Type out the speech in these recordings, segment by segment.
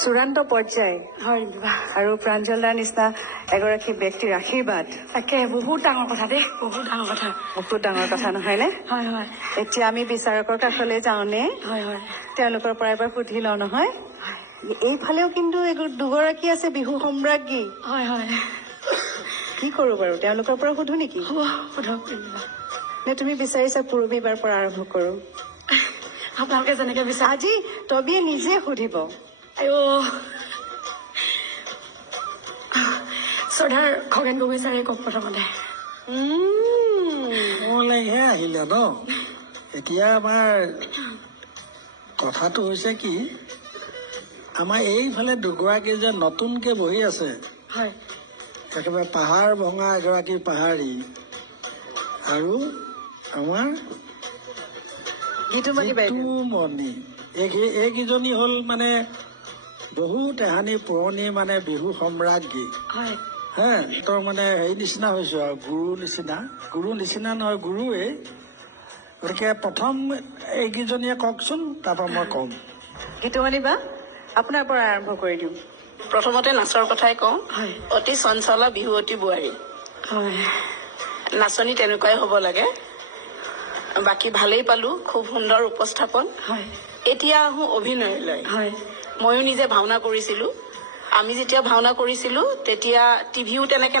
চূড়ান্ত পৰ্যায় হয় আৰু প্ৰাঞ্জলদাৰ নিচিনা এগৰাকী ব্যক্তিৰ আশীৰ্বাদ তাকে বহুত ডাঙৰ কথা দেই বহুত ডাঙৰ কথা নহয়নে হয় হয় এতিয়া আমি বিচাৰকৰ কাষলৈ যাওঁনে হয় হয় তেওঁলোকৰ পৰা এবাৰ সুধি লওঁ নহয় এইফালেও কিন্তু দুগৰাকী আছে বিহু সম্ৰাজ্ঞী হয় হয় কি কৰো বাৰু তেওঁলোকৰ পৰা সুধো নেকি সোধক নে তুমি বিচাৰিছা পূৰ্বীবাৰ পৰা আৰম্ভ কৰো আপোনালোকে যেনেকে বিচাৰে আজি তবিয়ে নিজে সুধিব শ্ৰদ্ধাৰ খগেন গগৈ ছাৰে কওক প্ৰথমতে মোলৈহে আহিলে ন এতিয়া আমাৰ কথাটো হৈছে কি আমাৰ এইফালে দুগৰাকী যে নতুনকে বহি আছে হয় একেবাৰে পাহাৰ ভঙা এগৰাকী পাহাৰী আৰু আমাৰ গীতুমণি এইকেইজনী হ'ল মানে বহুত এহানি পুৰণি মানে বিহু সম্ৰাজ্ঞী হা তোৰ মানে হেৰি নিচিনা হৈছো আৰু গুৰু নিচিনা নহয় গুৰুৱে গতিকে প্ৰথম এইকেইজনীয়ে কওকচোন তাৰপৰা মই কম গীতুমণি বা আপোনাৰ পৰা আৰম্ভ কৰি দিওঁ প্ৰথমতে নাচৰ কথাই কওঁ অতি চঞ্চলা বিহুৱতী বোৱাৰী নাচনী তেনেকুৱাই হ'ব লাগে বাকী ভালেই পালো খুব সুন্দৰ উপস্থাপন এতিয়া আহো অভিনয়লৈ ময়ো নিজে ভাওনা কৰিছিলো আমি যেতিয়া ভাওনা কৰিছিলো তেতিয়া টিভিও তেনেকে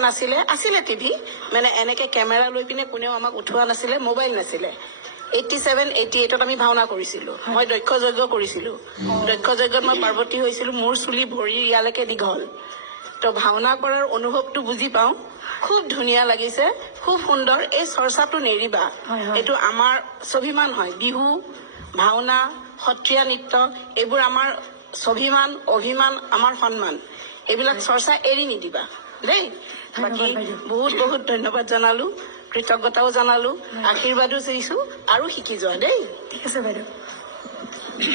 আছিলে টিভি মানে এনেকে কেমেৰা লৈ পিনে কোনেও আমাক উঠোৱা নাছিলে মোবাইল নাছিলে 87-88ত আমি ভাওনা কৰিছিলো মই দক্ষ যজ্ঞ কৰিছিলো দক্ষ যজ্ঞত মই পাৰ্বতী হৈছিলো মোৰ চুলি ভৰি ইয়ালৈকে দীঘল তো ভাওনা কৰাৰ অনুভৱটো বুজি পাওঁ খুব ধুনীয়া লাগিছে খুব সুন্দৰ এই চৰ্চাটো নেৰিবা এইটো আমাৰ স্বাভিমান হয় বিহু ভাওনা সত্ৰীয়া নৃত্য এইবোৰ আমাৰ স্বাভিমান অভিমান আমাৰ সন্মান এইবিলাক চৰ্চা এৰি নিদিবা দেই বাকী বহুত বহুত ধন্যবাদ জনালো কৃতজ্ঞতাও জনালো আশীৰ্বাদো দিছো আৰু শিকি যোৱা দেই ঠিক আছে বাইদেউ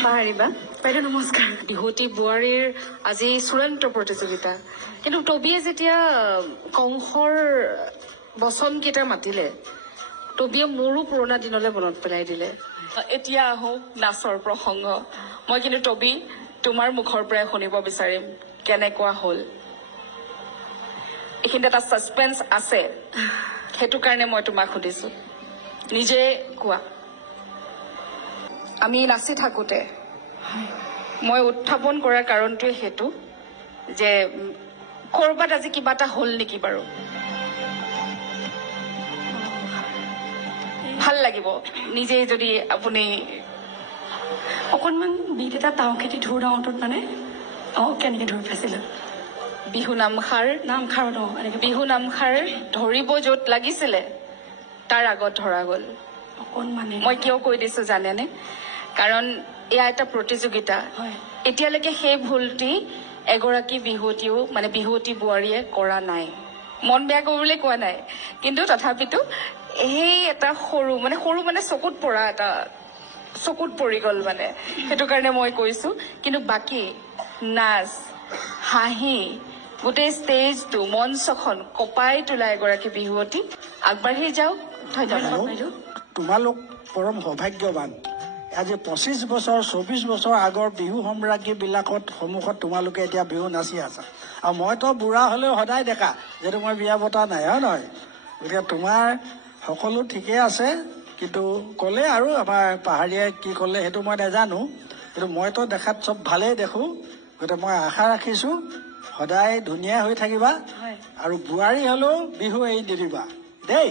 পাহৰিবা বাইদেউ নমস্কাৰ বিহুৱতী বোৱাৰীৰ আজি চূড়ান্ত প্ৰতিযোগিতা কিন্তু তবিয়ে যেতিয়া কংসৰ বচনকেইটা মাতিলে তবিয়ে মোৰো পুৰণা দিনলৈ মনত পেলাই দিলে এতিয়া আহো নাচৰ প্ৰসংগ মই কিন্তু তবি তোমাৰ মুখৰ পৰাই শুনিব বিচাৰিম কেনেকুৱা হল এইখিনিতে এটা সাসপেন্স আছে সেইটো কাৰণে মই তোমাক সুধিছো নিজে কোৱা আমি নাচি থাকোতে মই উত্থাপন কৰাৰ কাৰণটোৱে সেইটো যে কৰবাত আজি কিবা এটা হল নেকি বাৰু ভাল লাগিব নিজে যদি আপুনি অকণমান বিট এটা তাও খেতি ধুৰ ডাঙৰটোত মানে কেনেকে ধৰি পাইছিলো বিহু নামখাৰত এনেকে বিহু নামখাৰ ধৰিব য'ত লাগিছিলে তাৰ আগত ধৰা গ'ল অকণমান মই কিয় কৈ দিছো জানেনে কাৰণ এয়া এটা প্ৰতিযোগিতা এতিয়ালৈকে সেই ভুলটি এগৰাকী বিহুৱতীও মানে বিহুৱতী বোৱাৰীয়ে কৰা নাই মন বেয়া কৰিবলৈ কোৱা নাই কিন্তু তথাপিতো সেই এটা সৰু মানে চকুত পৰা এটা চকুত পৰি গ'ল মানে সেইটো কাৰণে মই কৈছো কিন্তু বাকী নাচ হাঁহি গোটেই ষ্টেজটো মঞ্চখন কপাই তোলা এগৰাকী বিহুৱতী আগবাঢ়ি যাওক ধন্যবাদ বাইদেউ তোমালোক পৰম সৌভাগ্যৱান আজি 25 বছৰ 24 বছৰ আগৰ বিহু সম্ৰাজ্ঞী বিলাকত সন্মুখত তোমালোকে এতিয়া বিহু নাচি আছা আৰু মইতো বুঢ়া হলেও সদায় ডেকা যেটো মই বিয়া বতা নাই হয় নহয় গতিকে তোমাৰ সকলো ঠিকে আছে কিন্তু ক'লে আৰু আমাৰ পাহাৰীয়াই কি ক'লে সেইটো মই নাজানো কিন্তু মইতো দেখাত চব ভালেই দেখো গতিকে মই আশা ৰাখিছো সদায় ধুনীয়া হৈ থাকিবা আৰু বোৱাৰী হলেও বিহু এৰি নিদিবা দেই